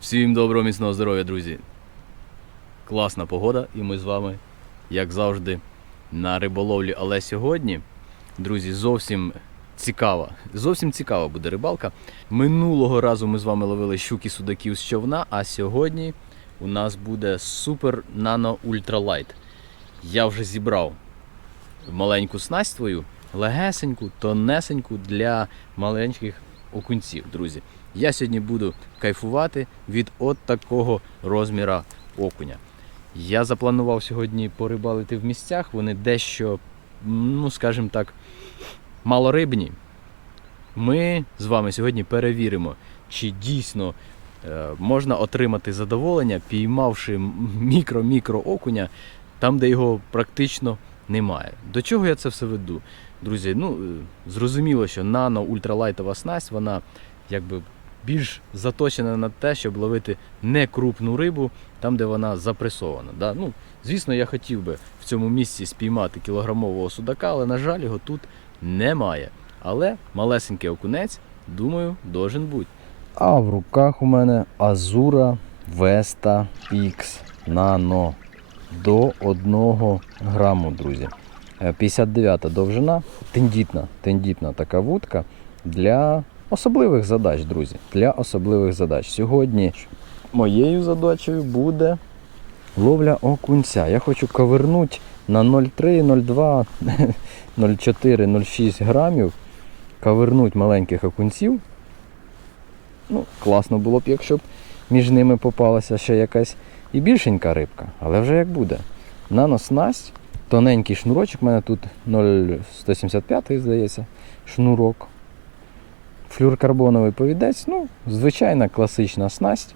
Всім доброго міцного здоров'я, друзі. Класна погода, і ми з вами, як завжди, на риболовлі. Але сьогодні, друзі, зовсім цікава. Зовсім цікава буде рибалка. Минулого разу ми з вами ловили щуки судаків з човна, а сьогодні у нас буде супер нано ультралайт. Я вже зібрав маленьку снасть твою, легесеньку, тонесеньку для маленьких окунців, друзі. Я сьогодні буду кайфувати від от такого розміра окуня. Я запланував сьогодні порибалити в місцях, вони дещо, ну скажімо так, малорибні. Ми з вами сьогодні перевіримо, чи дійсно е, можна отримати задоволення, піймавши мікро-мікро окуня там, де його практично немає. До чого я це все веду? Друзі, ну е, зрозуміло, що нано ультралайтова снасть, вона якби більш заточена на те, щоб ловити не крупну рибу там, де вона запресована. Да? Ну, звісно, я хотів би в цьому місці спіймати кілограмового судака, але, на жаль, його тут немає. Але малесенький окунець, думаю, должен бути. А в руках у мене Азура Vesta X Nano до 1 граму, друзі. Е, 59 довжина, тендітна, тендітна така вудка для особливих задач, друзі. Для особливих задач. Сьогодні моєю задачею буде ловля окунця. Я хочу ковернути на 0,3, 0,2, 0,4, 0,6 грамів. Ковернуть маленьких окунців. Ну, класно було б, якщо б між ними попалася ще якась і більшенька рибка, але вже як буде. Наноснасть, тоненький шнурочок, у мене тут 0,175, здається, шнурок. Флюркарбоновий повідець, ну, звичайна класична снасть.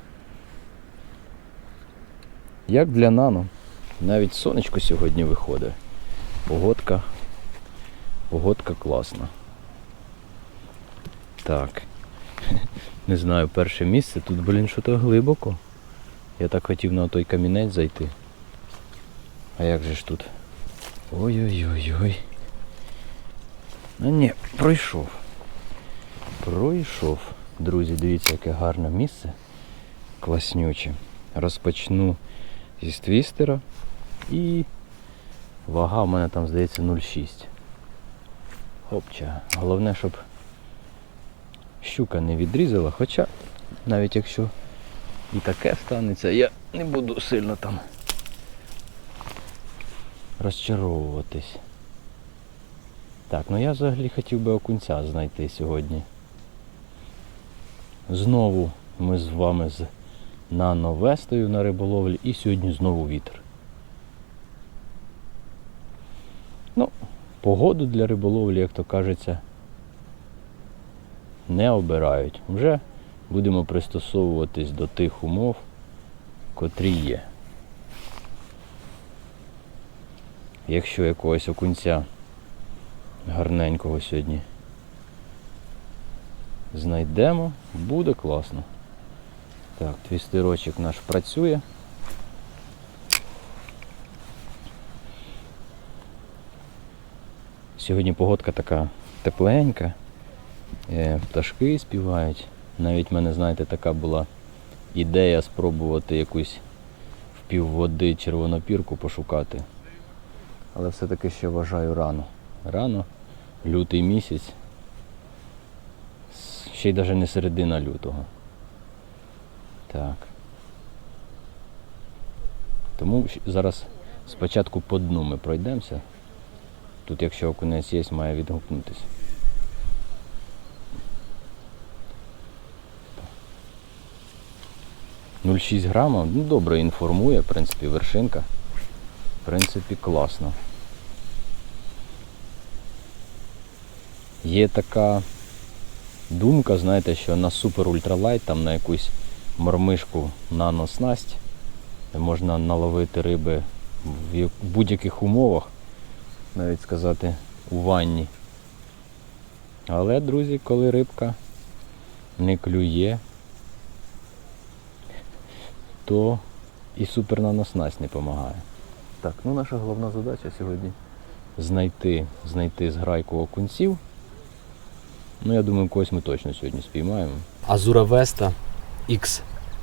Як для нано. Навіть сонечко сьогодні виходить. Погодка. Погодка класна. Так. Не знаю, перше місце. Тут, блін, що то глибоко. Я так хотів на той камінець зайти. А як же ж тут? Ой-ой-ой-ой. А ні, пройшов. Пройшов. Друзі, дивіться, яке гарне місце. Класнюче. Розпочну зі твістера. І вага в мене там, здається, 0,6. Хопча. Головне, щоб щука не відрізала, хоча навіть якщо і таке станеться, я не буду сильно там розчаровуватись. Так, ну я взагалі хотів би окунця знайти сьогодні. Знову ми з вами з нановестою на риболовлі і сьогодні знову вітер. Ну, погоду для риболовлі, як то кажеться, не обирають. Вже будемо пристосовуватись до тих умов, котрі є. Якщо якогось окунця гарненького сьогодні знайдемо, буде класно. Так, твістирочок наш працює. Сьогодні погодка така тепленька, е, пташки співають. Навіть в мене, знаєте, така була ідея спробувати якусь в півводи червонопірку пошукати. Але все-таки ще вважаю рано. Рано, лютий місяць. Ще й навіть не середина лютого. Так. Тому зараз спочатку по дну ми пройдемося. Тут, якщо окунець є, має відгукнутися. — 0,6 грама, ну добре інформує, в принципі, вершинка. В принципі, класно. Є така думка, знаєте, що на супер ультралайт, там на якусь мормишку наноснасть можна наловити риби в будь-яких умовах, навіть сказати, у ванні. Але, друзі, коли рибка не клює, то і супер наноснасть не допомагає. Так, ну наша головна задача сьогодні знайти, знайти зграйку окунців. Ну, я думаю, когось ми точно сьогодні спіймаємо. Азура Веста X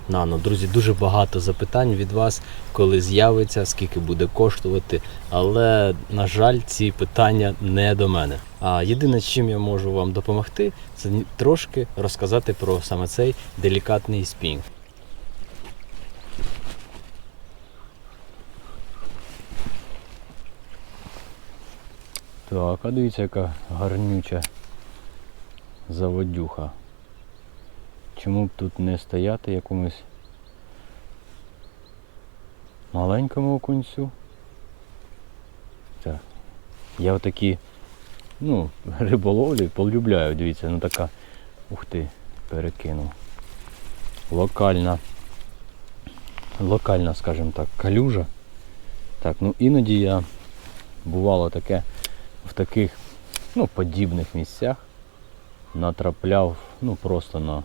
нано. Друзі, дуже багато запитань від вас, коли з'явиться, скільки буде коштувати. Але, на жаль, ці питання не до мене. А єдине, чим я можу вам допомогти, це трошки розказати про саме цей делікатний спінг. Так, а дивіться, яка гарнюча заводюха. Чому б тут не стояти якомусь маленькому окунцю? Так. Я отакі, ну, риболовлі полюбляю, дивіться, ну така. Ух ти, перекинув. Локальна. Локальна, скажімо так, калюжа. Так, ну іноді я бувало таке в таких ну, подібних місцях натрапляв ну, просто на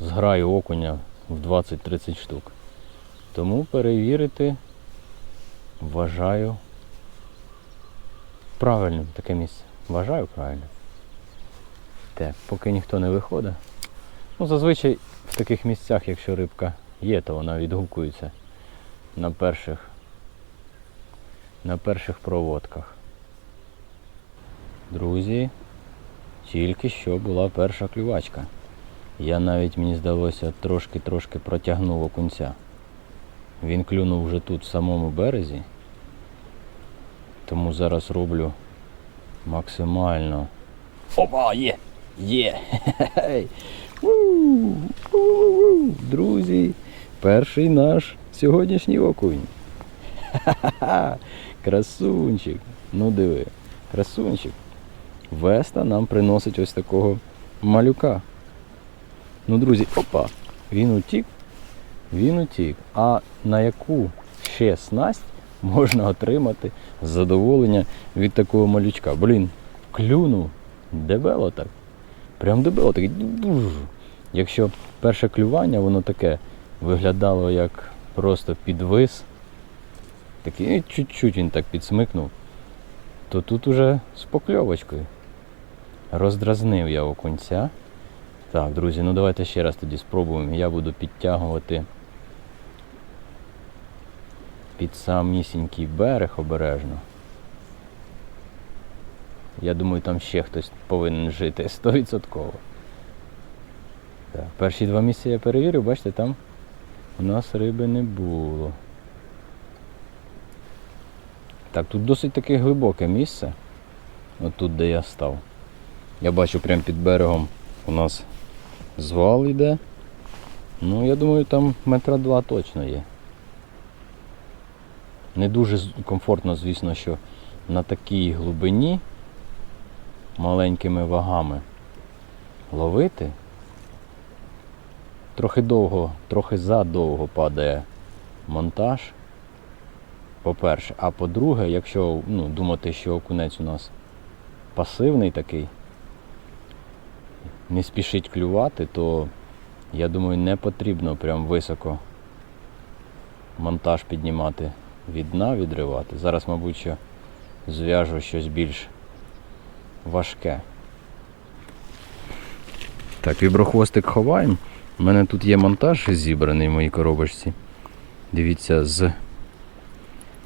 зграю окуня в 20-30 штук. Тому перевірити вважаю правильним таке місце. Вважаю правильним. Так, поки ніхто не виходить. Ну, зазвичай в таких місцях, якщо рибка є, то вона відгукується на перших, на перших проводках. Друзі, тільки що була перша клювачка. Я навіть, мені здалося, трошки-трошки протягнув окунця. Він клюнув вже тут, в самому березі. Тому зараз роблю максимально. Опа, є! Є! Друзі, перший наш сьогоднішній окунь. Красунчик! Ну диви, красунчик. Веста нам приносить ось такого малюка. Ну, друзі, опа, він утік, він утік. А на яку ще снасть можна отримати задоволення від такого малючка? Блін, клюнув. Дебело так. Прям дебело так. Якщо перше клювання, воно таке виглядало як просто підвис. Такий, чуть-чуть він так підсмикнув, то тут уже з покльовочкою. Роздразнив я окунця. Так, друзі, ну давайте ще раз тоді спробуємо. Я буду підтягувати під самісінький берег обережно. Я думаю, там ще хтось повинен жити 100%. Так, перші два місця я перевірив, бачите, там у нас риби не було. Так, тут досить таке глибоке місце. От тут, де я став. Я бачу прямо під берегом у нас звал йде. Ну, я думаю, там метра два точно є. Не дуже комфортно, звісно, що на такій глибині маленькими вагами ловити. Трохи довго, трохи задовго падає монтаж. По-перше, а по-друге, якщо ну, думати, що окунець у нас пасивний такий, не спішить клювати, то я думаю, не потрібно прям високо монтаж піднімати від дна, відривати. Зараз, мабуть, що зв'яжу щось більш важке. Так, віброхвостик ховаємо. У мене тут є монтаж зібраний в моїй коробочці. Дивіться, з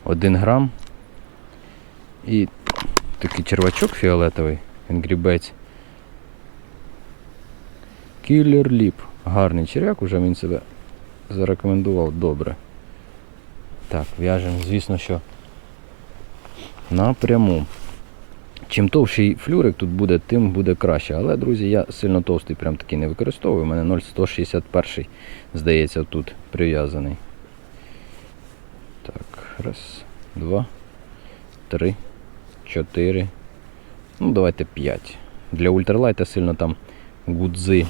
1 грам. І такий червачок фіолетовий, він Кілер ліп. Гарний черв'як, уже він себе зарекомендував добре. Так, в'яжемо, звісно, що напряму. Чим товщий флюрик тут буде, тим буде краще. Але, друзі, я сильно товстий прям такий не використовую. У мене 0,161, здається, тут прив'язаний. Так, раз, два, три, чотири. Ну, давайте п'ять. Для ультралайта сильно там гудзи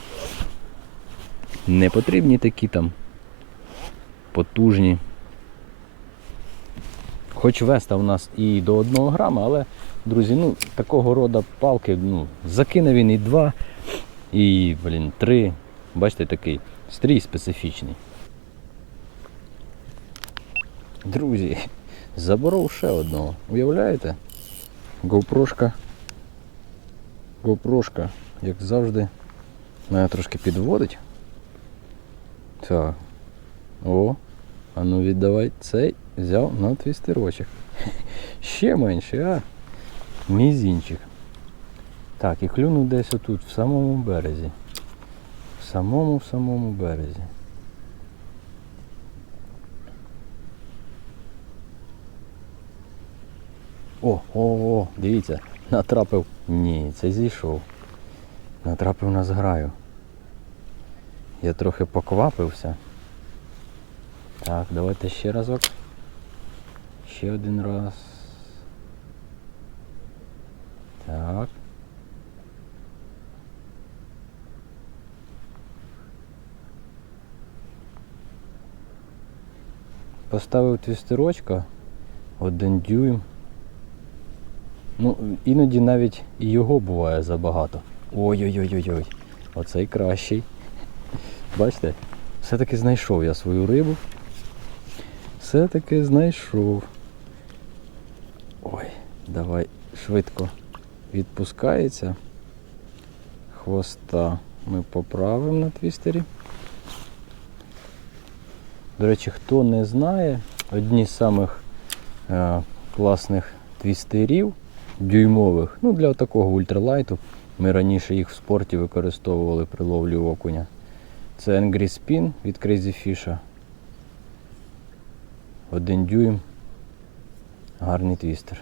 не потрібні такі там потужні. Хоч веста у нас і до 1 грама, але, друзі, ну, такого роду палки, ну, закине він і 2, і, блін, 3. Бачите, такий стрій специфічний. Друзі, заборов ще одного. Уявляєте? GoPro-шка. GoPro-шка, як завжди, мене трошки підводить. Так, О, а ну віддавай цей взяв на твістерочок. Ще менше, а? Мізінчик. Так, і клюнув десь отут, в самому березі. В самому в самому березі. О, о, о, дивіться, натрапив. Ні, це зійшов. Натрапив на зграю. Я трохи поквапився. Так, давайте ще разок. Ще один раз. Так. Поставив твістерочка один дюйм. Ну, іноді навіть і його буває забагато. Ой-ой-ой-ой-ой. Оцей кращий. Бачите? Все-таки знайшов я свою рибу. Все-таки знайшов. Ой, давай швидко відпускається. Хвоста ми поправимо на твістері. До речі, хто не знає, одні з самих е, класних твістерів дюймових, ну для такого ультралайту, ми раніше їх в спорті використовували при ловлі окуня. Це Angry Spin від Crazy Fish. Один дюйм. Гарний твістер.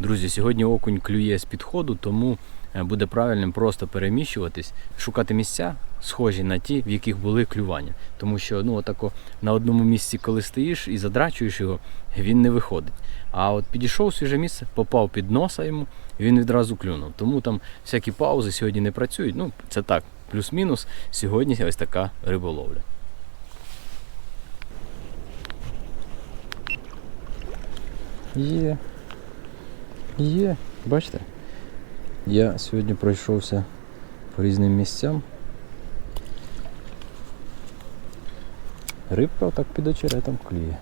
Друзі, сьогодні окунь клює з підходу, тому е, буде правильним просто переміщуватись, шукати місця, схожі на ті, в яких були клювання. Тому що ну, отако, на одному місці, коли стоїш і задрачуєш його, він не виходить. А от підійшов свіже місце, попав під носа йому, він відразу клюнув. Тому там всякі паузи сьогодні не працюють. Ну, це так, плюс-мінус. Сьогодні ось така риболовля. Є. Є, бачите? Я сьогодні пройшовся по різним місцям. Рибка отак під очеретом клює.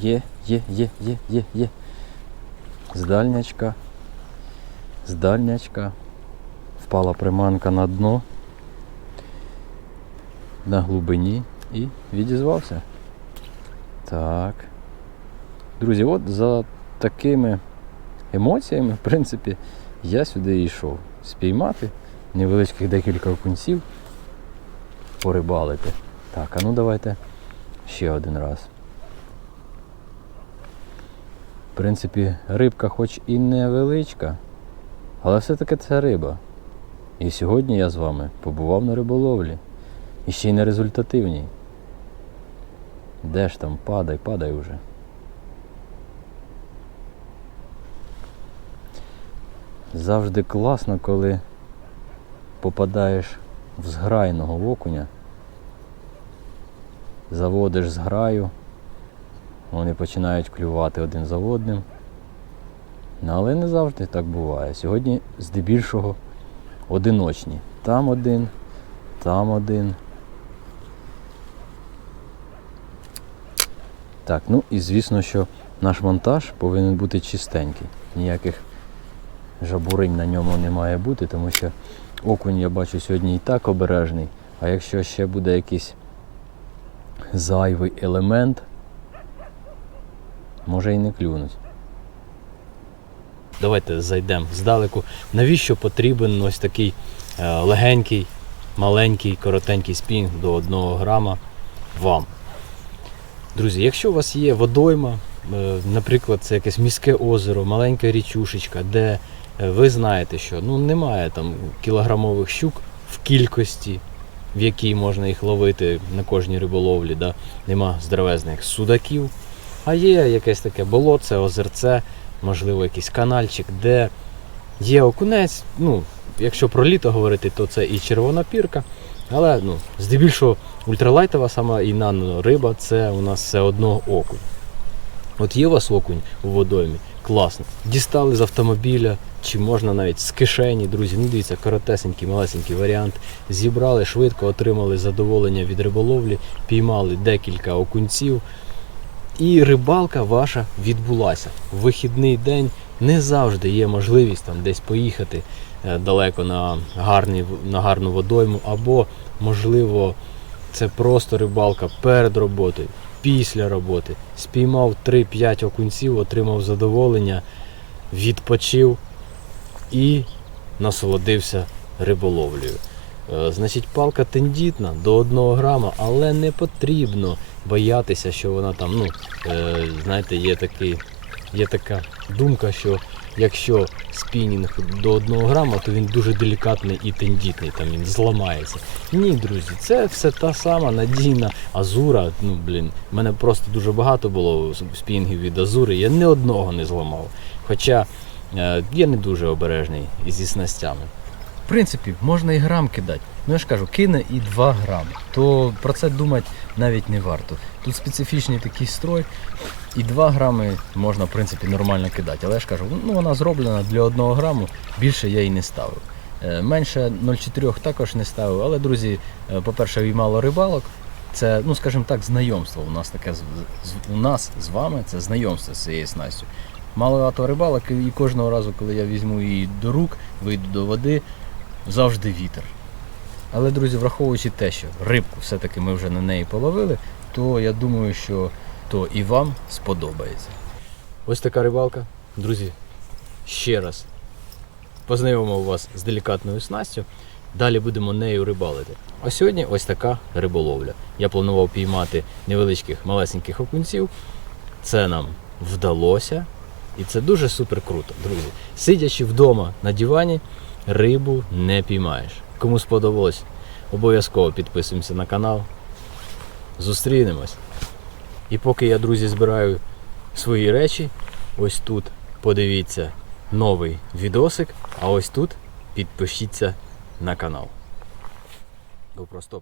Є, є, є, є, є, є. Здальнячка. Здальнячка. Впала приманка на дно. На глибині і відізвався. Так. Друзі, от за такими емоціями, в принципі, я сюди йшов. Спіймати невеличких декілька окунців, порибалити. Так, а ну давайте ще один раз. В принципі, рибка хоч і невеличка, але все-таки це риба. І сьогодні я з вами побував на риболовлі. І ще й не результативній. Де ж там, падай, падай уже. Завжди класно, коли попадаєш в зграйного окуня, заводиш зграю, вони починають клювати один за одним. Ну, Але не завжди так буває. Сьогодні здебільшого одиночні. Там один, там один. Так, ну і звісно, що наш монтаж повинен бути чистенький. Ніяких жабуринь на ньому не має бути, тому що окунь я бачу сьогодні і так обережний. А якщо ще буде якийсь зайвий елемент, може і не клюнуть. Давайте зайдемо здалеку. Навіщо потрібен ось такий е, легенький, маленький, коротенький спінг до 1 грама вам? Друзі, якщо у вас є водойма, е, наприклад, це якесь міське озеро, маленька річушечка, де е, ви знаєте, що ну, немає там кілограмових щук в кількості, в якій можна їх ловити на кожній риболовлі, да? нема здоровезних судаків, а є якесь таке болотце, озерце, можливо, якийсь канальчик, де є окунець. Ну, якщо про літо говорити, то це і червона пірка. Але ну, здебільшого ультралайтова сама і нано риба це у нас все одно окунь. От є у вас окунь у водоймі, класно. Дістали з автомобіля, чи можна навіть з кишені, друзі. Ну дивіться, коротесенький, малесенький варіант. Зібрали швидко, отримали задоволення від риболовлі, піймали декілька окунців. І рибалка ваша відбулася. В вихідний день не завжди є можливість там десь поїхати е, далеко на, гарний, на гарну водойму, або, можливо, це просто рибалка перед роботою, після роботи. Спіймав 3-5 окунців, отримав задоволення, відпочив і насолодився риболовлею. Е, Значить, палка тендітна до 1 грама, але не потрібно боятися, що вона там, ну, е, знаєте, є, такий, є така думка, що якщо спінінг до 1 грама, то він дуже делікатний і тендітний, там він зламається. Ні, друзі, це все та сама надійна азура. Ну, блін, в мене просто дуже багато було спінінгів від азури, я ні одного не зламав. Хоча е, я не дуже обережний зі снастями. В принципі, можна і грам кидати. Ну я ж кажу, кине і 2 грами. То про це думати навіть не варто. Тут специфічний такий строй, і 2 грами можна, в принципі, нормально кидати. Але я ж кажу, ну вона зроблена для 1 граму, більше я її не ставив. Е, Менше 0,4 також не ставив. Але, друзі, е, по-перше, і мало рибалок. Це, ну скажімо так, знайомство. У нас таке у нас з вами це знайомство з цією снастю. Маловато рибалок, і кожного разу, коли я візьму її до рук, вийду до води, завжди вітер. Але, друзі, враховуючи те, що рибку все-таки ми вже на неї половили, то я думаю, що то і вам сподобається. Ось така рибалка. Друзі, ще раз познайомив вас з делікатною снастю. Далі будемо нею рибалити. А сьогодні ось така риболовля. Я планував піймати невеличких малесеньких окунців. Це нам вдалося. І це дуже супер круто, друзі. Сидячи вдома на дивані, рибу не піймаєш. Кому сподобалось, обов'язково підписуємося на канал. Зустрінемось. І поки я, друзі, збираю свої речі, ось тут подивіться новий відосик, а ось тут підпишіться на канал. GoPro.